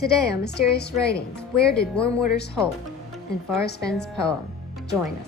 Today on Mysterious Writings, Where Did Warm Waters Halt? In Forrest Fenn's poem. Join us.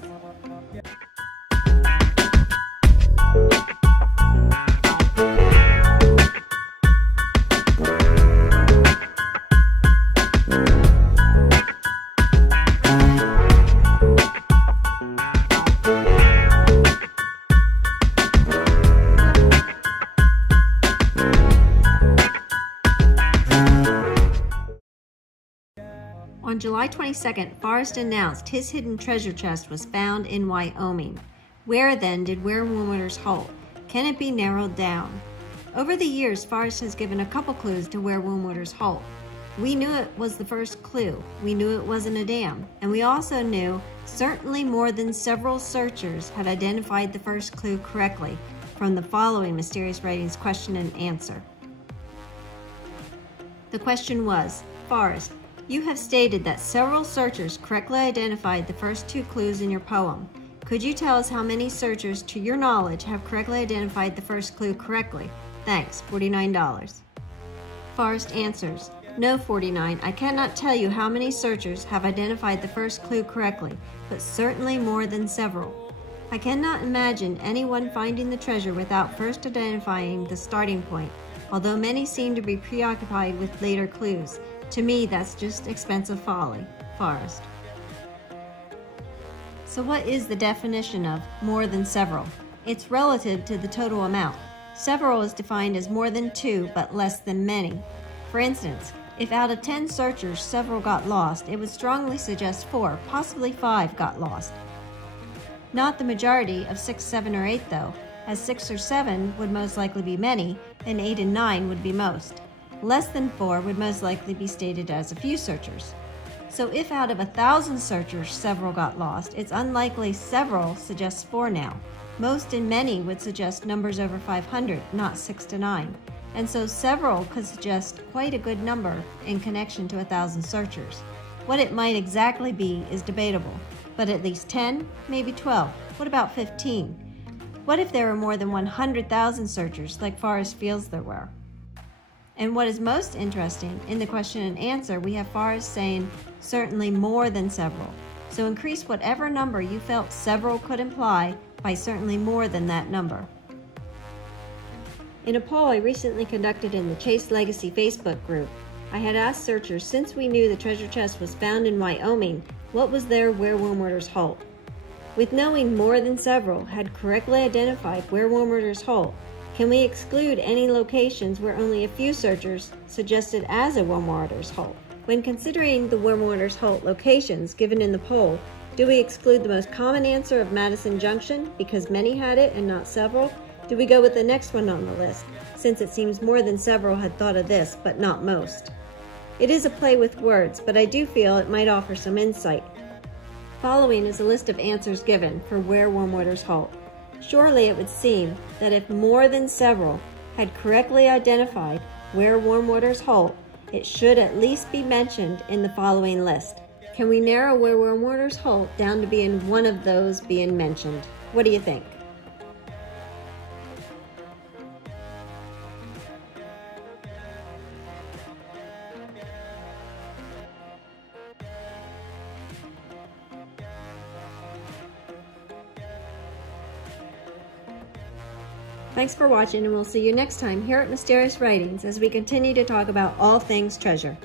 On July 22nd, Forrest announced his hidden treasure chest was found in Wyoming. Where then did Where Warm Waters Halt? Can it be narrowed down? Over the years, Forrest has given a couple clues to Where Warm Waters Halt. We knew it was the first clue. We knew it wasn't a dam. And we also knew certainly more than several searchers had identified the first clue correctly from the following Mysterious Writings question and answer. The question was, Forrest, you have stated that several searchers correctly identified the first two clues in your poem. Could you tell us how many searchers, to your knowledge, have correctly identified the first clue correctly? Thanks, $49. Forrest answers, no, 49. I cannot tell you how many searchers have identified the first clue correctly, but certainly more than several. I cannot imagine anyone finding the treasure without first identifying the starting point, although many seem to be preoccupied with later clues. To me, that's just expensive folly. Forrest. So what is the definition of more than several? It's relative to the total amount. Several is defined as more than two, but less than many. For instance, if out of 10 searchers several got lost, it would strongly suggest 4, possibly 5 got lost. Not the majority of 6, 7, or 8 though, as 6 or 7 would most likely be many, and 8 and 9 would be most. Less than 4 would most likely be stated as a few searchers. So if out of 1,000 searchers several got lost, it's unlikely several suggests 4 now. Most and many would suggest numbers over 500, not 6 to 9. And so several could suggest quite a good number in connection to 1,000 searchers. What it might exactly be is debatable, but at least 10, maybe 12. What about 15? What if there were more than 100,000 searchers, like Forrest feels there were? And what is most interesting, in the question and answer, we have Forrest saying certainly more than several. So increase whatever number you felt several could imply by certainly more than that number. In a poll I recently conducted in the Chase Legacy Facebook group, I had asked searchers, since we knew the treasure chest was found in Wyoming, what was there Where Warm Waters Halt? With knowing more than several had correctly identified Where Warm Waters Halt, can we exclude any locations where only a few searchers suggested as a Warm Waters Halt? When considering the Warm Waters Halt locations given in the poll, do we exclude the most common answer of Madison Junction because many had it and not several? Do we go with the next one on the list, since it seems more than several had thought of this, but not most? It is a play with words, but I do feel it might offer some insight. Following is a list of answers given for Where Warm Waters Halt. Surely it would seem that if more than several had correctly identified Where Warm Waters Halt, it should at least be mentioned in the following list. Can we narrow Where Warm Waters Halt down to being one of those being mentioned? What do you think? Thanks for watching, and we'll see you next time here at Mysterious Writings as we continue to talk about all things treasure.